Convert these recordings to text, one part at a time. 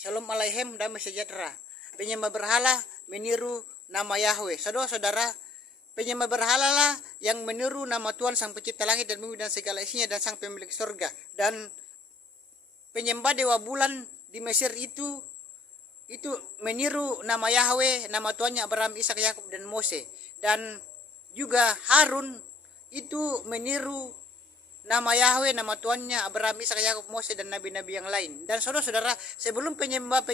Shalom Aleichem, damai sejahtera. Penyembah berhala meniru nama Yahweh. Saudara-saudara, penyembah berhala lah yang meniru nama Tuhan Sang Pencipta langit dan bumi dan segala isinya dan Sang Pemilik surga. Dan penyembah dewa bulan di Mesir itu meniru nama Yahweh, nama Tuhannya Abraham, Ishak, Yakub dan Mose. Dan juga Harun itu meniru nama Yahweh, nama Tuhannya Abraham, Ishak, Yakub, Mose dan nabi-nabi yang lain. Dan saudara-saudara, sebelum penyembah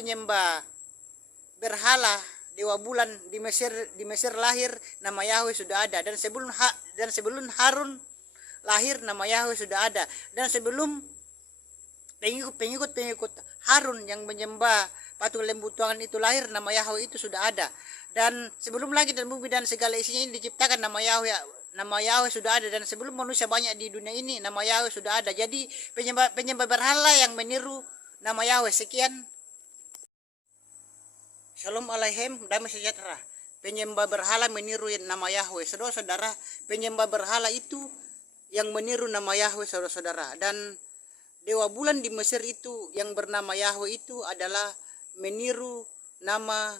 berhala dewa bulan di Mesir lahir, nama Yahweh sudah ada. Dan sebelum Harun lahir, nama Yahweh sudah ada. Dan sebelum pengikut Harun yang menyembah patung lembu tuangan itu lahir, nama Yahweh itu sudah ada. Dan sebelum langit dan bumi dan segala isinya ini diciptakan, nama Yahweh sudah ada. Dan sebelum manusia banyak di dunia ini, nama Yahweh sudah ada. Jadi penyembah berhala yang meniru nama Yahweh. Sekian. Shalom Aleichem, damai sejahtera. Penyembah berhala meniru nama Yahweh. Saudara-saudara, penyembah berhala itu yang meniru nama Yahweh, saudara-saudara. Dan dewa bulan di Mesir itu yang bernama Yahweh itu adalah meniru nama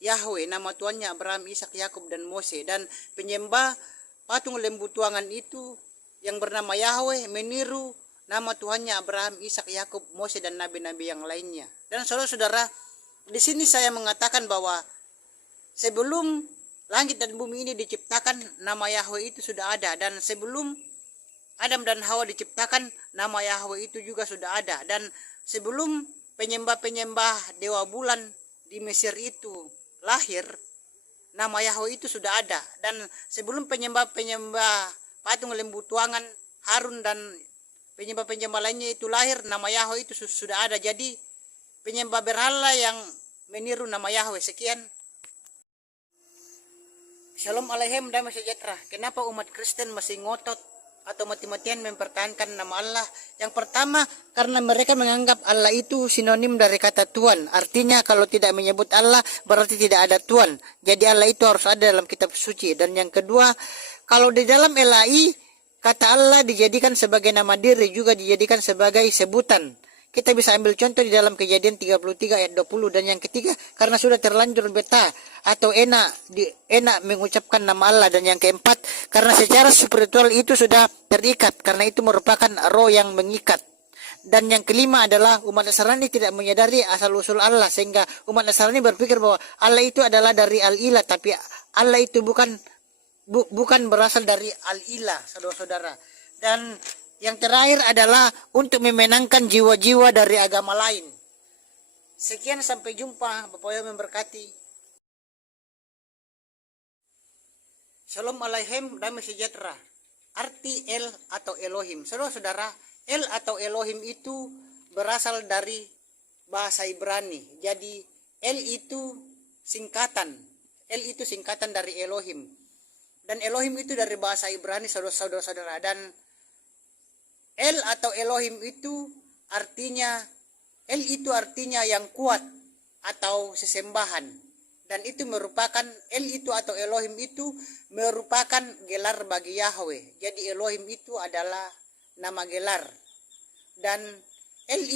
Yahweh, nama Tuannya Abraham, Ishak, Yakub dan Mose. Dan penyembah patung lembu tuangan itu yang bernama Yahweh meniru nama Tuhannya Abraham, Ishak, Yakub, Mose dan nabi-nabi yang lainnya. Dan saudara-saudara, di sini saya mengatakan bahwa sebelum langit dan bumi ini diciptakan, nama Yahweh itu sudah ada. Dan sebelum Adam dan Hawa diciptakan, nama Yahweh itu juga sudah ada. Dan sebelum penyembah dewa bulan di Mesir itu lahir, nama Yahweh itu sudah ada. Dan sebelum penyembah patung lembu tuangan, Harun dan penyembah lainnya itu lahir, nama Yahweh itu sudah ada. Jadi penyembah berhala yang meniru nama Yahweh. Sekian. Shalom Aleichem, damai sejahtera. Kenapa umat Kristen masih ngotot atau mati-matian mempertahankan nama Allah? Yang pertama, karena mereka menganggap Allah itu sinonim dari kata Tuhan. Artinya kalau tidak menyebut Allah berarti tidak ada Tuhan. Jadi Allah itu harus ada dalam kitab suci. Dan yang kedua, kalau di dalam LAI kata Allah dijadikan sebagai nama diri, juga dijadikan sebagai sebutan. Kita bisa ambil contoh di dalam Kejadian 33 ayat 20. Dan yang ketiga, karena sudah terlanjur betah atau enak mengucapkan nama Allah. Dan yang keempat, karena secara spiritual itu sudah terikat, karena itu merupakan roh yang mengikat. Dan yang kelima adalah umat Nasrani tidak menyadari asal-usul Allah, sehingga umat Nasrani berpikir bahwa Allah itu adalah dari Al-Ilah, tapi Allah itu bukan berasal dari Al-Ilah, saudara-saudara. Dan yang terakhir adalah untuk memenangkan jiwa-jiwa dari agama lain. Sekian, sampai jumpa. Bapak yang memberkati. Shalom Aleichem, damai sejahtera. Arti El atau Elohim. Saudara-saudara, El atau Elohim itu berasal dari bahasa Ibrani. Jadi El itu singkatan. El itu singkatan dari Elohim. Dan Elohim itu dari bahasa Ibrani, saudara-saudara. Dan El atau Elohim itu artinya yang kuat atau sesembahan. Dan itu merupakan El itu atau Elohim itu merupakan gelar bagi Yahweh. Jadi Elohim itu adalah nama gelar. Dan El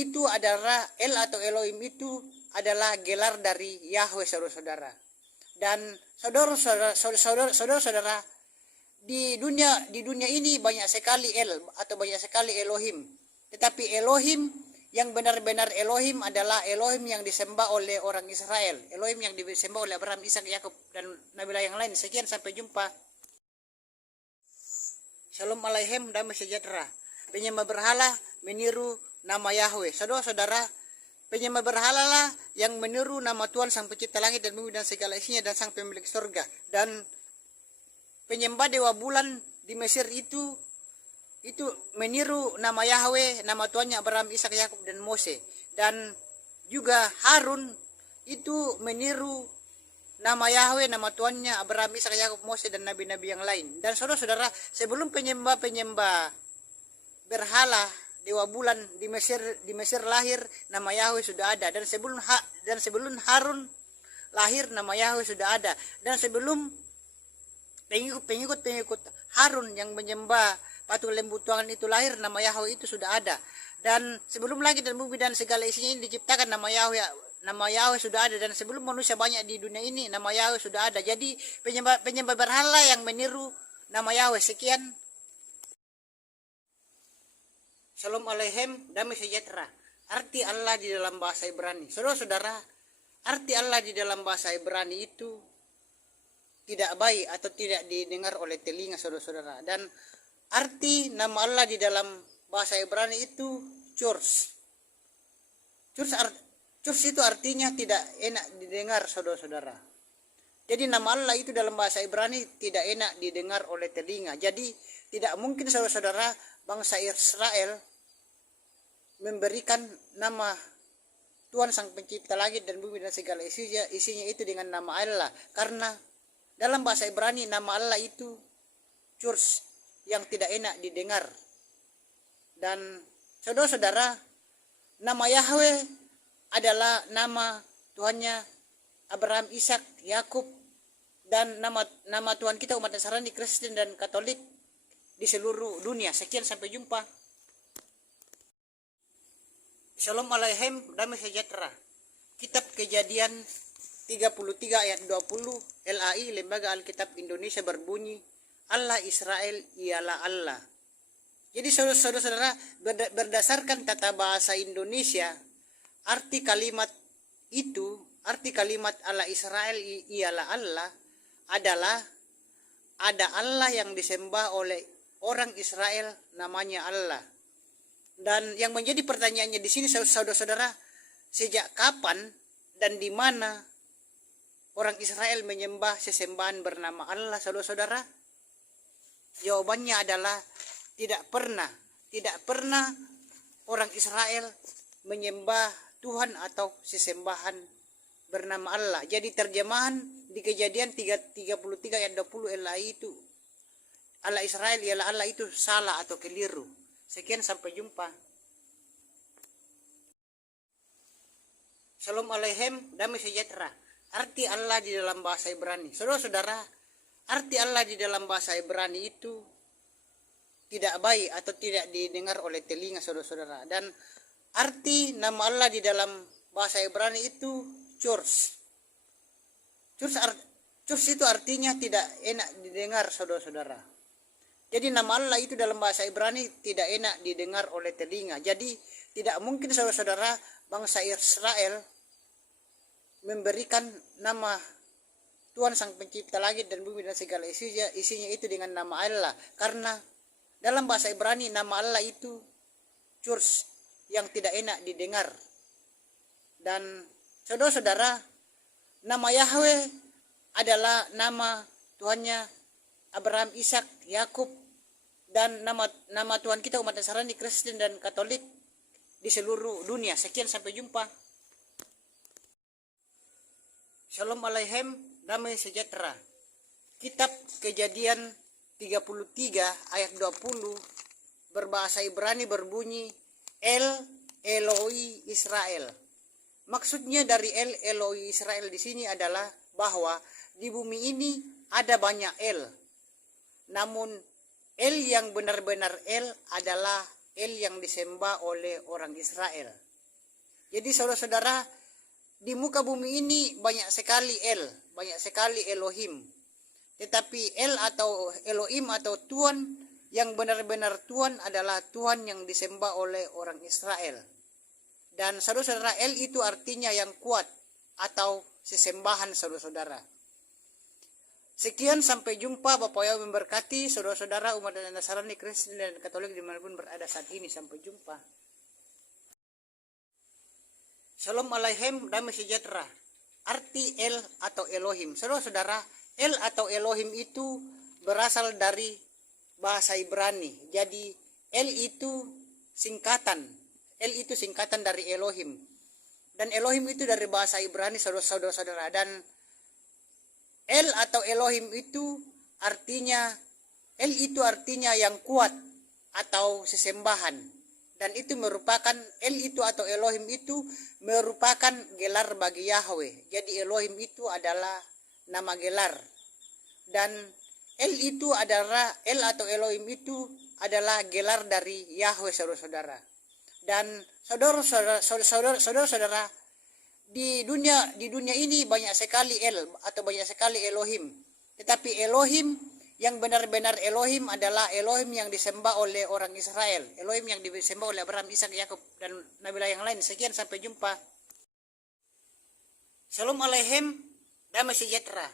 atau Elohim itu adalah gelar dari Yahweh, saudara-saudara. Dan saudara-saudara, di dunia ini banyak sekali El atau banyak sekali Elohim. Tetapi Elohim yang benar-benar Elohim adalah Elohim yang disembah oleh orang Israel. Elohim yang disembah oleh Abraham, Ishak, Yakub dan nabi yang lain. Sekian, sampai jumpa. Shalom Aleichem, damai sejahtera. Penyembah berhala meniru nama Yahweh. Saudara-saudara, penyembah berhala lah yang meniru nama Tuhan Sang Pencipta langit dan bumi dan segala isinya dan Sang Pemilik surga. Dan penyembah dewa bulan di Mesir itu meniru nama Yahweh, nama Tuhannya Abraham, Ishak, Yakub dan Mose. Dan juga Harun itu meniru nama Yahweh, nama Tuhannya Abraham, Ishak, Yakub, Mose dan nabi-nabi yang lain. Dan saudara-saudara, sebelum penyembah berhala dewa bulan di Mesir lahir, nama Yahweh sudah ada. Dan sebelum Harun lahir, nama Yahweh sudah ada. Dan sebelum pengikut Harun yang menyembah patung lembu tuangan itu lahir, nama Yahweh itu sudah ada. Dan sebelum langit dan bumi dan segala isinya ini diciptakan, nama nama Yahweh sudah ada, dan sebelum manusia banyak di dunia ini nama Yahweh sudah ada. Jadi penyembah berhala yang meniru nama Yahweh. Sekian. Shalom Aleichem, damai sejahtera. Arti Allah di dalam bahasa Ibrani. Saudara-saudara, arti Allah di dalam bahasa Ibrani itu tidak baik atau tidak didengar oleh telinga, saudara-saudara. Dan arti nama Allah di dalam bahasa Ibrani itu Churs. Churs itu artinya tidak enak didengar, saudara-saudara. Jadi nama Allah itu dalam bahasa Ibrani tidak enak didengar oleh telinga. Jadi tidak mungkin, saudara-saudara, bangsa Israel memberikan nama Tuhan Sang Pencipta langit dan bumi dan segala isinya itu dengan nama Allah. Karena dalam bahasa Ibrani nama Allah itu Churs, yang tidak enak didengar. Dan saudara-saudara, nama Yahweh adalah nama Tuhannya Abraham, Ishak, Yakub, dan nama Tuhan kita umat Nasrani, Kristen, dan Katolik di seluruh dunia. Sekian, sampai jumpa. Shalom Aleichem, damai sejahtera. Kitab Kejadian 33 ayat 20 LAI Lembaga Alkitab Indonesia berbunyi, Allah Israel ialah Allah. Jadi saudara-saudara, berdasarkan tata bahasa Indonesia, arti kalimat Allah Israel ialah Allah adalah ada Allah yang disembah oleh orang Israel, namanya Allah. Dan yang menjadi pertanyaannya di sini, saudara-saudara, sejak kapan dan di mana orang Israel menyembah sesembahan bernama Allah, saudara-saudara? Jawabannya adalah tidak pernah orang Israel menyembah Tuhan atau sesembahan bernama Allah. Jadi terjemahan di Kejadian 33 ayat 20 LAI itu, Allah Israel ialah Allah, itu salah atau keliru. Sekian, sampai jumpa. Shalom Aleichem, damai sejahtera. Arti Allah di dalam bahasa Ibrani. Saudara-saudara, arti Allah di dalam bahasa Ibrani itu tidak baik atau tidak didengar oleh telinga, saudara-saudara. Dan arti nama Allah di dalam bahasa Ibrani itu Churs. Churs itu artinya tidak enak didengar, saudara-saudara. Jadi nama Allah itu dalam bahasa Ibrani tidak enak didengar oleh telinga. Jadi tidak mungkin, saudara-saudara, bangsa Israel memberikan nama Tuhan Sang Pencipta langit dan bumi dan segala isinya itu dengan nama Allah. Karena dalam bahasa Ibrani nama Allah itu Churs, yang tidak enak didengar. Dan saudara-saudara, nama Yahweh adalah nama Tuhannya Abraham, Ishak, Yakub, dan nama Tuhan kita umat Nasrani, Kristen, dan Katolik di seluruh dunia. Sekian, sampai jumpa. Shalom Aleichem, damai sejahtera. Kitab Kejadian 33 ayat 20 berbahasa Ibrani berbunyi El Eloi Israel. Maksudnya dari El Eloi Israel di sini adalah bahwa di bumi ini ada banyak El. Namun El yang benar-benar El adalah El yang disembah oleh orang Israel. Jadi saudara-saudara, di muka bumi ini banyak sekali El, banyak sekali Elohim. Tetapi El atau Elohim atau Tuhan yang benar-benar Tuhan adalah Tuhan yang disembah oleh orang Israel. Dan saudara-saudara, El itu artinya yang kuat atau sesembahan, saudara-saudara. Sekian, sampai jumpa. Bapak Yahweh memberkati saudara-saudara umat Nasrani, Kristen, dan Katolik dimanapun berada saat ini. Sampai jumpa. Shalom Aleichem, damai sejahtera. Arti El atau Elohim. Saudara-saudara, El atau Elohim itu berasal dari bahasa Ibrani. Jadi El itu singkatan. El itu singkatan dari Elohim. Dan Elohim itu dari bahasa Ibrani, saudara-saudara. Dan El atau Elohim itu artinya yang kuat atau sesembahan. Dan itu merupakan El itu atau Elohim itu merupakan gelar bagi Yahweh. Jadi Elohim itu adalah nama gelar. Dan El atau Elohim itu adalah gelar dari Yahweh, saudara-saudara. Dan saudara-saudara, di dunia ini banyak sekali atau banyak sekali Elohim. Tetapi Elohim yang benar-benar Elohim adalah Elohim yang disembah oleh orang Israel. Elohim yang disembah oleh Abraham, Ishak, Yakub dan nabi yang lain. Sekian, sampai jumpa. Shalom Aleichem, damai sejahtera.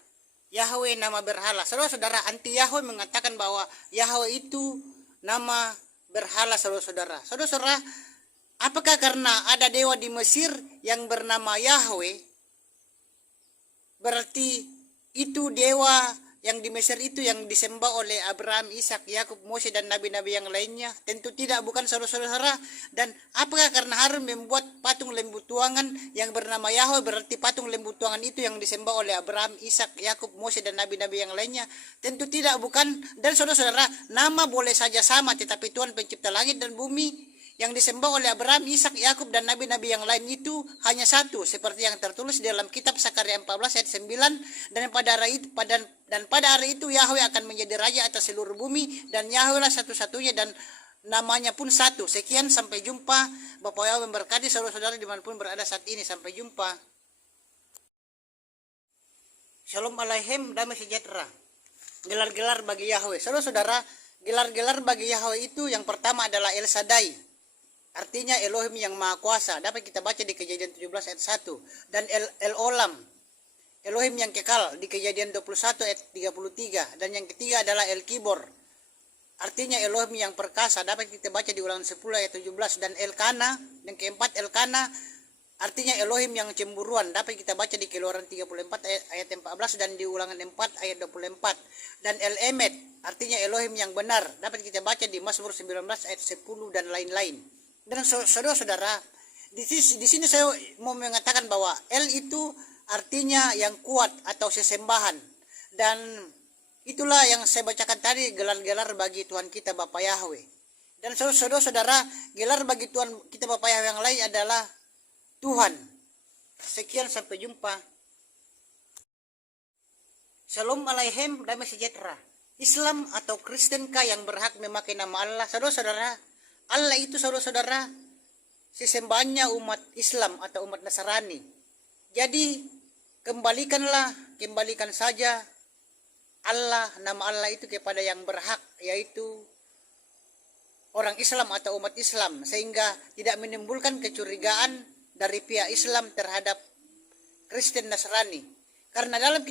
Yahweh nama berhala. Saudara-saudara, anti Yahweh mengatakan bahwa Yahweh itu nama berhala, saudara-saudara. Saudara-saudara, apakah karena ada dewa di Mesir yang bernama Yahweh, berarti itu dewa yang di Mesir itu yang disembah oleh Abraham, Ishak, Yakub, Mose dan nabi-nabi yang lainnya? Tentu tidak, bukan, saudara-saudara. Dan apakah karena Harun membuat patung lembu tuangan yang bernama Yahweh, berarti patung lembu tuangan itu yang disembah oleh Abraham, Ishak, Yakub, Mose dan nabi-nabi yang lainnya? Tentu tidak, bukan. Dan saudara-saudara, nama boleh saja sama, tetapi Tuhan pencipta langit dan bumi yang disembah oleh Abraham, Ishak, Yakub dan nabi-nabi yang lain itu hanya satu, seperti yang tertulis di dalam kitab Sakaria 14 ayat 9. Dan pada hari itu Yahweh akan menjadi raja atas seluruh bumi, dan Yahweh lah satu-satunya dan namanya pun satu. Sekian, sampai jumpa. Bapak Yahweh memberkati saudara-saudara dimanapun berada saat ini. Sampai jumpa. Shalom Aleichem, damai sejahtera. Gelar-gelar bagi Yahweh. Saudara-saudara, gelar-gelar bagi Yahweh itu yang pertama adalah El Shaddai, artinya Elohim yang Maha Kuasa. Dapat kita baca di Kejadian 17 ayat 1. Dan El Olam, Elohim yang kekal, di Kejadian 21 ayat 33. Dan yang ketiga adalah El Kibor, artinya Elohim yang perkasa. Dapat kita baca di Ulangan 10 ayat 17. Dan Elkana, yang keempat Elkana, artinya Elohim yang cemburuan. Dapat kita baca di Keluaran 34 ayat 14 dan di Ulangan 4 ayat 24. Dan El Emet, artinya Elohim yang benar. Dapat kita baca di Mazmur 19 ayat 10 dan lain-lain. Dan saudara-saudara, di sini saya mau mengatakan bahwa El itu artinya yang kuat atau sesembahan. Dan itulah yang saya bacakan tadi, gelar-gelar bagi Tuhan kita Bapa Yahweh. Dan saudara-saudara, gelar bagi Tuhan kita Bapa Yahweh yang lain adalah Tuhan. Sekian, sampai jumpa. Shalom Aleichem, damai sejahtera. Islam atau Kristenkah yang berhak memakai nama Allah? Saudara-saudara, Allah itu, saudara-saudara, sesembahannya umat Islam atau umat Nasrani. Jadi kembalikan saja Allah, nama Allah itu kepada yang berhak, yaitu orang Islam atau umat Islam, sehingga tidak menimbulkan kecurigaan dari pihak Islam terhadap Kristen Nasrani. Karena dalam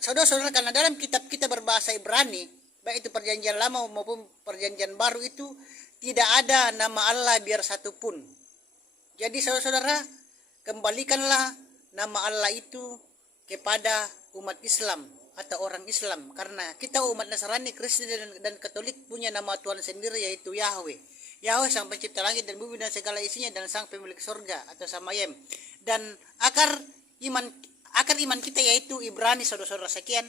saudara-saudara, karena dalam kitab berbahasa Ibrani, baik itu perjanjian lama maupun perjanjian baru, itu tidak ada nama Allah biar satu pun. Jadi saudara-saudara, kembalikanlah nama Allah itu kepada umat Islam atau orang Islam. Karena kita umat Nasrani, Kristen dan Katolik punya nama Tuhan sendiri, yaitu Yahweh. Yahweh sang pencipta langit dan bumi dan segala isinya, dan sang pemilik surga atau Samayem. Dan akar iman kita yaitu Ibrani, saudara-saudara. Sekian.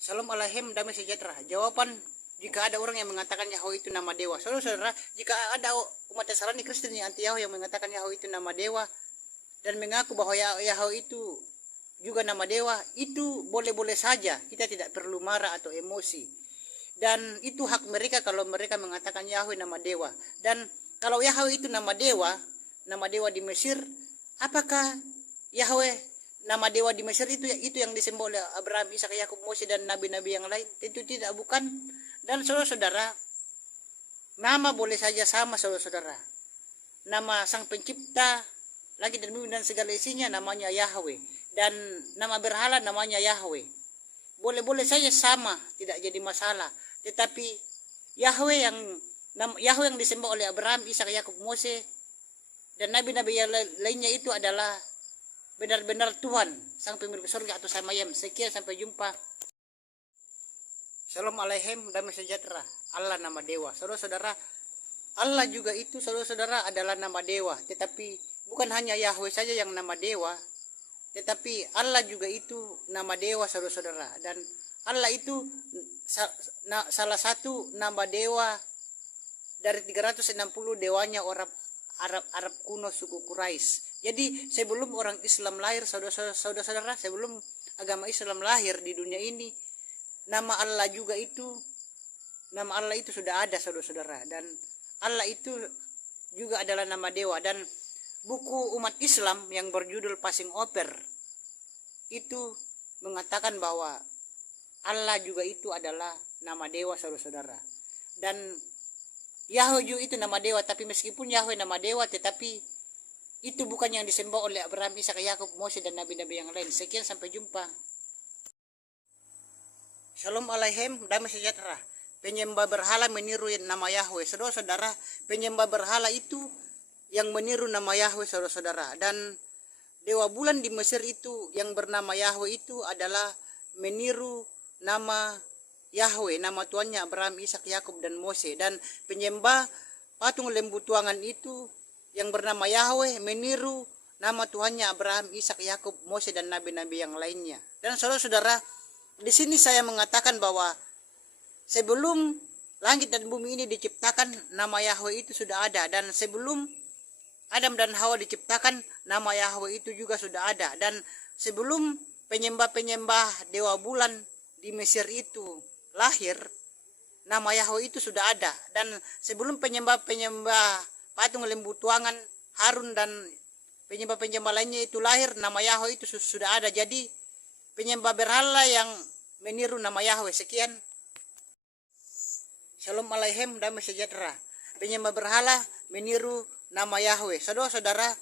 Shalom Aleichem, damai sejahtera. Jawaban jika ada orang yang mengatakan Yahweh itu nama dewa. Saudara-saudara, jika ada umat Nasrani, Kristen yang anti Yahweh yang mengatakan Yahweh itu nama dewa dan mengaku bahwa Yahweh itu juga nama dewa, itu boleh-boleh saja. Kita tidak perlu marah atau emosi. Dan itu hak mereka kalau mereka mengatakan Yahweh nama dewa. Dan kalau Yahweh itu nama dewa di Mesir, apakah Yahweh nama dewa di Mesir itu yang disembah oleh Abraham, Ishak, Yakub, Mose dan nabi-nabi yang lain? Tentu tidak, bukan. Dan saudara-saudara, nama boleh saja sama, saudara-saudara. Nama sang pencipta langit dan bumi dan segala isinya namanya Yahweh, dan nama berhala namanya Yahweh. Boleh-boleh saja sama, tidak jadi masalah. Tetapi Yahweh yang disembah oleh Abraham, Ishak, Yakub, Mose dan nabi-nabi yang lainnya itu adalah benar-benar Tuhan, sang pemilik surga atau Samayem. Sekian, sampai jumpa. Shalom Aleichem, damai sejahtera. Allah nama dewa. Saudara-saudara, Allah juga itu, saudara-saudara, adalah nama dewa. Tetapi bukan hanya Yahweh saja yang nama dewa, tetapi Allah juga itu nama dewa, saudara-saudara. Dan Allah itu salah satu nama dewa dari 360 dewanya orang Arab kuno suku Quraisy. Jadi sebelum orang Islam lahir, saudara-saudara, sebelum agama Islam lahir di dunia ini, nama Allah itu sudah ada, saudara-saudara. Dan Allah itu juga adalah nama dewa. Dan buku umat Islam yang berjudul Passing Over itu mengatakan bahwa Allah juga itu adalah nama dewa, saudara-saudara. Dan Yahweh juga itu nama dewa, tapi meskipun Yahweh nama dewa, tetapi itu bukan yang disembah oleh Abraham, Ishak, Yakub, Mose, dan nabi-nabi yang lain. Sekian, sampai jumpa. Shalom Alaikum, damai sejahtera. Penyembah berhala meniru nama Yahweh. Saudara-saudara, penyembah berhala itu yang meniru nama Yahweh, saudara-saudara. Dan dewa bulan di Mesir itu yang bernama Yahweh itu adalah meniru nama Yahweh, nama Tuannya Abraham, Ishak, Yakub, dan Mose. Dan penyembah patung lembu tuangan itu yang bernama Yahweh meniru nama Tuhannya Abraham, Ishak, Yakub, Mose, dan nabi-nabi yang lainnya. Dan saudara-saudara, di sini saya mengatakan bahwa sebelum langit dan bumi ini diciptakan, nama Yahweh itu sudah ada. Dan sebelum Adam dan Hawa diciptakan, nama Yahweh itu juga sudah ada. Dan sebelum penyembah-penyembah dewa bulan di Mesir itu lahir, nama Yahweh itu sudah ada. Dan sebelum penyembah-penyembah patung lembu tuangan, Harun, dan penyembah-penyembah lainnya itu lahir, nama Yahweh itu sudah ada. Jadi penyembah berhala yang meniru nama Yahweh. Sekian. Shalom Alaikum, damai sejahtera. Penyembah berhala meniru nama Yahweh. Saudara-saudara,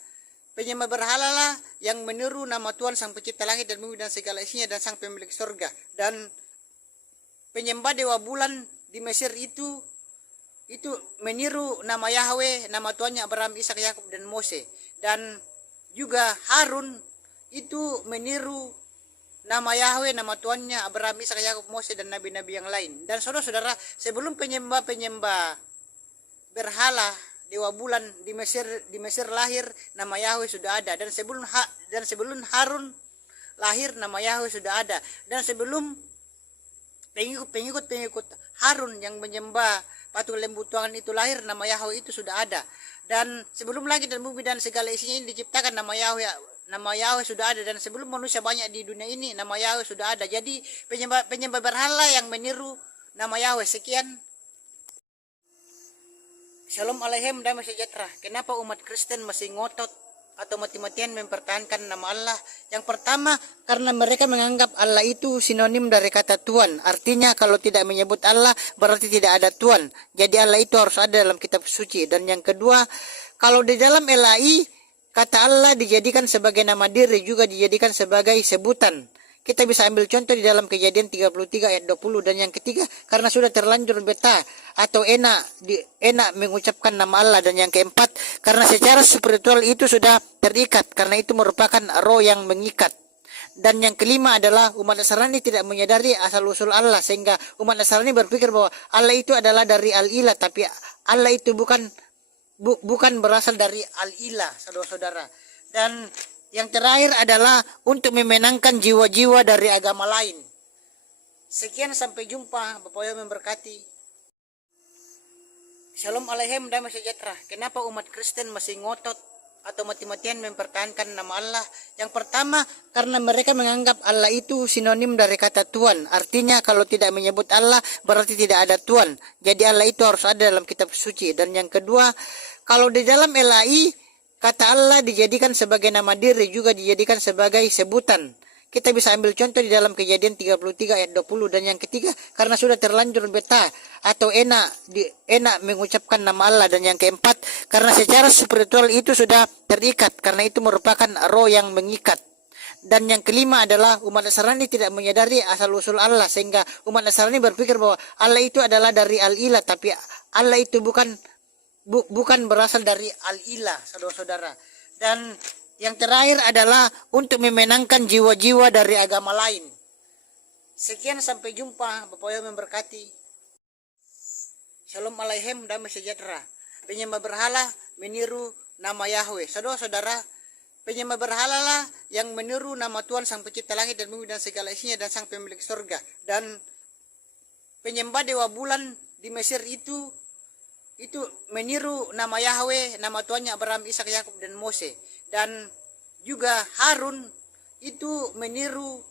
penyembah berhala lah yang meniru nama Tuhan Sang Pencipta langit dan bumi dan segala isinya, dan Sang Pemilik surga. Dan penyembah dewa bulan di Mesir itu meniru nama Yahweh, nama Tuannya Abraham, Ishak, Yakub, dan Mose. Dan juga Harun itu meniru nama Yahweh, nama Tuannya Abraham, Ishak, Yakub, Mose, dan nabi-nabi yang lain. Dan saudara-saudara, sebelum penyembah-penyembah berhala dewa bulan di Mesir lahir, nama Yahweh sudah ada. Dan sebelum Harun lahir, nama Yahweh sudah ada. Dan sebelum pengikut Harun yang menyembah patung lembu tuangan itu lahir, nama Yahweh itu sudah ada. Dan sebelum langit dan bumi dan segala isinya ini diciptakan, nama Yahweh sudah ada. Dan sebelum manusia banyak di dunia ini, nama Yahweh sudah ada. Jadi penyembah berhala yang meniru nama Yahweh. Sekian. Shalom Alaikum, damai sejahtera. Kenapa umat Kristen masih ngotot atau mati-matian mempertahankan nama Allah? Yang pertama, karena mereka menganggap Allah itu sinonim dari kata Tuhan. Artinya kalau tidak menyebut Allah berarti tidak ada Tuhan. Jadi Allah itu harus ada dalam kitab suci. Dan yang kedua, kalau di dalam LAI kata Allah dijadikan sebagai nama diri, juga dijadikan sebagai sebutan. Kita bisa ambil contoh di dalam Kejadian 33 ayat 20. Dan yang ketiga, karena sudah terlanjur betah atau enak mengucapkan nama Allah. Dan yang keempat, karena secara spiritual itu sudah terikat, karena itu merupakan roh yang mengikat. Dan yang kelima adalah umat Nasrani tidak menyadari asal-usul Allah, sehingga umat Nasrani berpikir bahwa Allah itu adalah dari Al-Ilah, tapi Allah itu bukan berasal dari Al-Ilah, saudara-saudara. Dan yang terakhir adalah untuk memenangkan jiwa-jiwa dari agama lain. Sekian, sampai jumpa. Bapak Yesus memberkati. Shalom Alaikum, damai sejahtera. Kenapa umat Kristen masih ngotot atau mati-matian mempertahankan nama Allah? Yang pertama, karena mereka menganggap Allah itu sinonim dari kata Tuhan. Artinya kalau tidak menyebut Allah berarti tidak ada Tuhan. Jadi Allah itu harus ada dalam kitab suci. Dan yang kedua, kalau di dalam LAI kata Allah dijadikan sebagai nama diri, juga dijadikan sebagai sebutan. Kita bisa ambil contoh di dalam Kejadian 33 ayat 20. Dan yang ketiga, karena sudah terlanjur betah atau enak mengucapkan nama Allah. Dan yang keempat, karena secara spiritual itu sudah terikat, karena itu merupakan roh yang mengikat. Dan yang kelima adalah umat Nasrani tidak menyadari asal-usul Allah, sehingga umat Nasrani berpikir bahwa Allah itu adalah dari Al-Ilah, tapi Allah itu bukan berasal dari Al-Ilah, saudara-saudara. Dan yang terakhir adalah untuk memenangkan jiwa-jiwa dari agama lain. Sekian, sampai jumpa. Bapak Yesus memberkati. Shalom Alaikum, damai sejahtera. Penyembah berhala meniru nama Yahweh. Saudara-saudara, penyembah berhala lah yang meniru nama Tuhan Sang Pencipta langit dan bumi dan segala isinya, dan Sang Pemilik surga. Dan penyembah dewa bulan di Mesir itu meniru nama Yahweh, nama Tuannya Abraham, Ishak, Yakub, dan Mose. Dan juga Harun itu meniru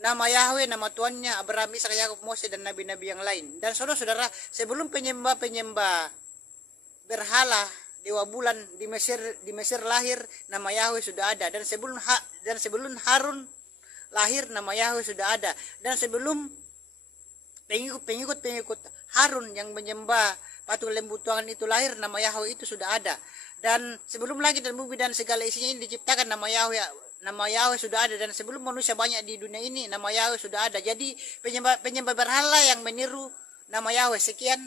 nama Yahweh, nama Tuannya Abraham, Ishak, Yakub, Mose, dan nabi-nabi yang lain. Dan saudara-saudara, sebelum penyembah-penyembah berhala dewa bulan di Mesir lahir nama Yahweh sudah ada, dan sebelum Harun lahir nama Yahweh sudah ada, dan sebelum pengikut Harun yang menyembah patung lembu Tuhan itu lahir nama Yahweh itu sudah ada, dan sebelum langit dan bumi dan segala isinya ini diciptakan nama Yahweh sudah ada, dan sebelum manusia banyak di dunia ini nama Yahweh sudah ada. Jadi penyembah berhala yang meniru nama Yahweh. Sekian.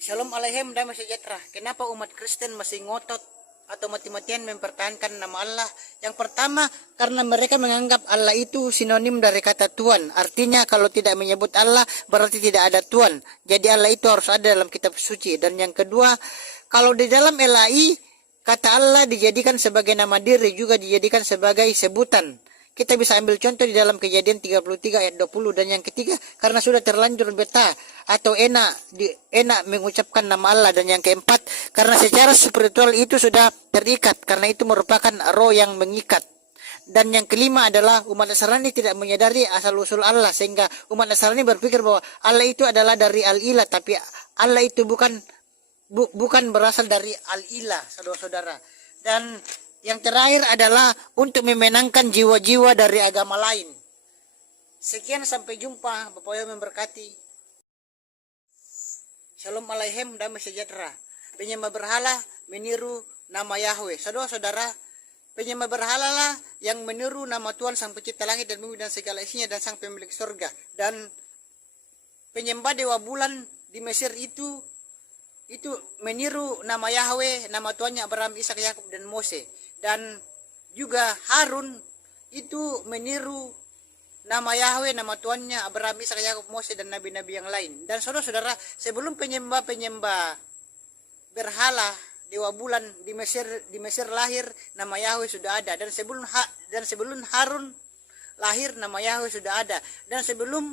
Shalom Aleichem, damai sejahtera. Kenapa umat Kristen masih ngotot atau mati-matian mempertahankan nama Allah? Yang pertama, karena mereka menganggap Allah itu sinonim dari kata Tuhan. Artinya kalau tidak menyebut Allah berarti tidak ada Tuhan. Jadi Allah itu harus ada dalam kitab suci. Dan yang kedua, kalau di dalam LAI kata Allah dijadikan sebagai nama diri, juga dijadikan sebagai sebutan. Kita bisa ambil contoh di dalam Kejadian 33 ayat 20. Dan yang ketiga, karena sudah terlanjur betah atau enak mengucapkan nama Allah. Dan yang keempat, karena secara spiritual itu sudah terikat, karena itu merupakan roh yang mengikat. Dan yang kelima adalah umat Nasrani tidak menyadari asal-usul Allah, sehingga umat Nasrani berpikir bahwa Allah itu adalah dari Al-Ilah, tapi Allah itu bukan berasal dari Al-Ilah, saudara-saudara. Dan yang terakhir adalah untuk memenangkan jiwa-jiwa dari agama lain. Sekian, sampai jumpa. Bapak yang memberkati. Shalom Aleichem, damai sejahtera. Penyembah berhala meniru nama Yahweh. Saudara-saudara, penyembah berhala lah yang meniru nama Tuhan Sang Pencipta langit dan bumi dan segala isinya, dan Sang Pemilik surga. Dan penyembah dewa bulan di Mesir itu meniru nama Yahweh, nama Tuhannya Abraham, Ishak, Yakub dan Mose. Dan juga Harun itu meniru nama Yahweh, nama Tuhannya Abraham, Ishak, Yakub, Mose dan nabi-nabi yang lain. Dan saudara-saudara, sebelum penyembah berhala dewa bulan di Mesir lahir nama Yahweh sudah ada, dan sebelum Harun lahir nama Yahweh sudah ada, dan sebelum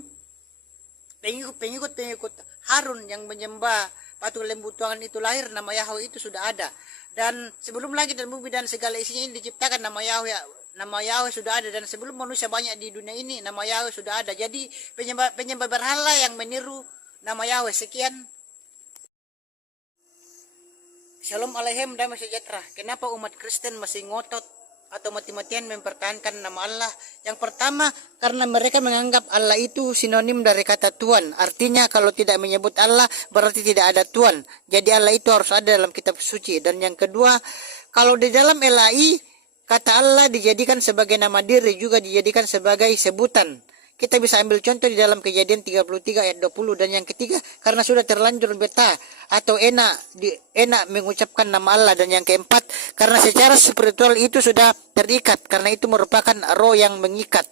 pengikut Harun yang menyembah patung lembu Tuhan itu lahir nama Yahweh itu sudah ada, dan sebelum langit dan bumi dan segala isinya ini diciptakan nama Yahweh sudah ada, dan sebelum manusia banyak di dunia ini nama Yahweh sudah ada. Jadi penyembah berhala yang meniru nama Yahweh. Sekian. Shalom Aleichem, damai sejahtera. Kenapa umat Kristen masih ngotot atau mati-matian mempertahankan nama Allah? Yang pertama, karena mereka menganggap Allah itu sinonim dari kata Tuhan. Artinya kalau tidak menyebut Allah berarti tidak ada Tuhan. Jadi Allah itu harus ada dalam kitab suci. Dan yang kedua, kalau di dalam LAI kata Allah dijadikan sebagai nama diri, juga dijadikan sebagai sebutan. Kita bisa ambil contoh di dalam Kejadian 33 ayat 20. Dan yang ketiga, karena sudah terlanjur betah atau enak mengucapkan nama Allah. Dan yang keempat, karena secara spiritual itu sudah terikat, karena itu merupakan roh yang mengikat.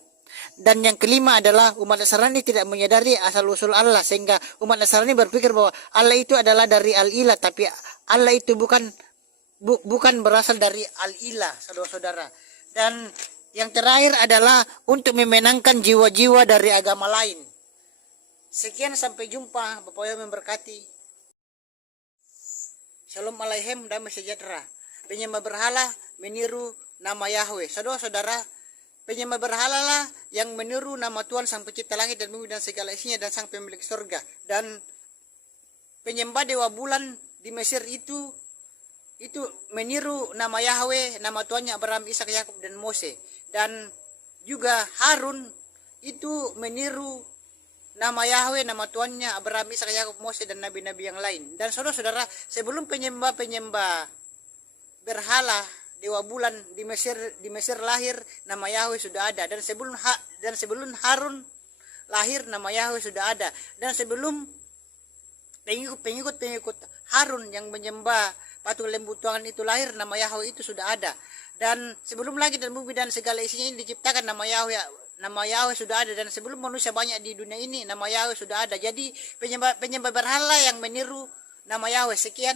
Dan yang kelima adalah umat Nasrani tidak menyadari asal-usul Allah, sehingga umat Nasrani berpikir bahwa Allah itu adalah dari Al-Ilah, tapi Allah itu bukan berasal dari Al-Ilah, saudara-saudara. Dan yang terakhir adalah untuk memenangkan jiwa-jiwa dari agama lain. Sekian, sampai jumpa. Bapak yang memberkati. Shalom Aleichem, damai sejahtera. Penyembah berhala meniru nama Yahweh. Saudara-saudara, penyembah berhala lah yang meniru nama Tuhan Sang Pencipta langit dan bumi dan segala isinya, dan Sang Pemilik surga. Dan penyembah dewa bulan di Mesir itu meniru nama Yahweh, nama Tuhannya Abraham, Ishak, Yakub dan Mose. Dan juga Harun itu meniru nama Yahweh, nama Tuhannya Abraham, Ishak, Yakub, Mose dan nabi-nabi yang lain. Dan saudara-saudara, sebelum penyembah berhala dewa bulan di Mesir lahir nama Yahweh sudah ada, dan sebelum Harun lahir nama Yahweh sudah ada, dan sebelum pengikut Harun yang menyembah patung lembu Tuhan itu lahir nama Yahweh itu sudah ada, dan sebelum langit dan bumi dan segala isinya ini diciptakan nama Yahweh sudah ada, dan sebelum manusia banyak di dunia ini nama Yahweh sudah ada. Jadi penyembah berhala yang meniru nama Yahweh. Sekian.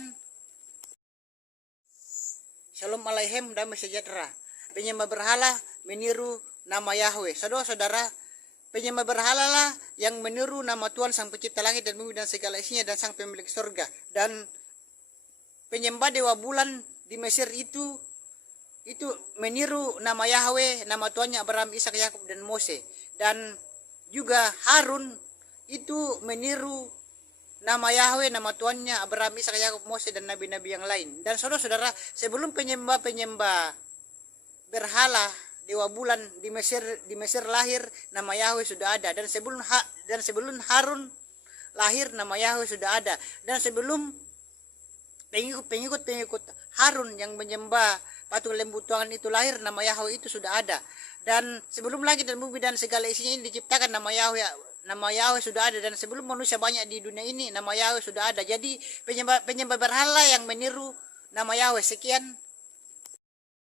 Shalom Aleichem, damai sejahtera. Penyembah berhala meniru nama Yahweh. Saudara-saudara, penyembah berhala lah yang meniru nama Tuhan Sang Pencipta langit dan bumi dan segala isinya, dan Sang Pemilik surga. Dan penyembah dewa bulan di Mesir itu meniru nama Yahweh, nama Tuhannya Abraham, Ishak, Yakub dan Mose. Dan juga Harun itu meniru nama Yahweh, nama Tuannya Abraham, Ishak, Yakub, Moses dan nabi-nabi yang lain. Dan saudara-saudara, sebelum penyembah-penyembah berhala dewa bulan di Mesir lahir, nama Yahweh sudah ada. Dan sebelum Harun lahir, nama Yahweh sudah ada. Dan sebelum pengikut Harun yang menyembah patung lembu Tuhan itu lahir, nama Yahweh itu sudah ada. Dan sebelum langit dan bumi dan segala isinya ini diciptakan, nama Yahweh sudah ada. Dan sebelum manusia banyak di dunia ini, nama Yahweh sudah ada. Jadi penyembah berhala yang meniru nama Yahweh. Sekian.